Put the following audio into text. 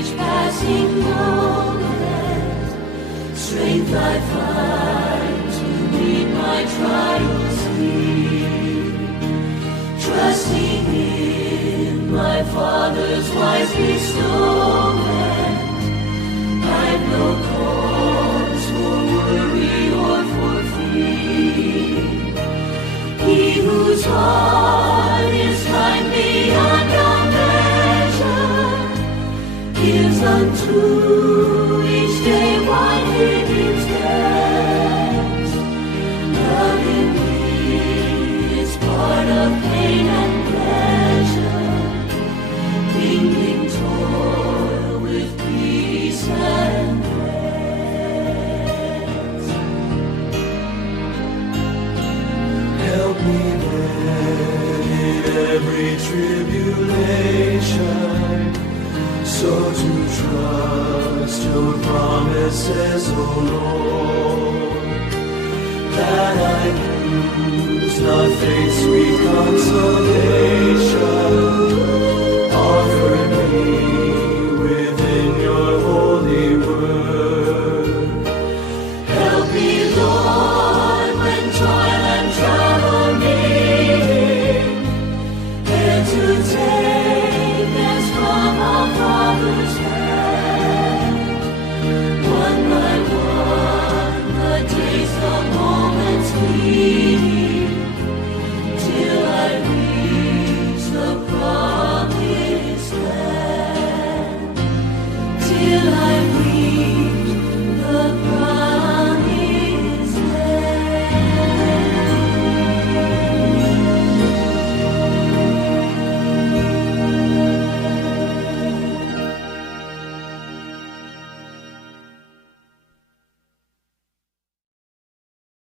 each passing moment, strength I find to meet my trials here. Trusting in my Father's wise bestowment, I've no cause for worry or for fear. He whose heart is kind beyond all measure gives unto each day what he gives best. Love in me is part of pain and pleasure, mingling toil with peace and rest. Help me then in every tribulation, so to trust your promises, O Lord, that I lose not faith's sweet consolation.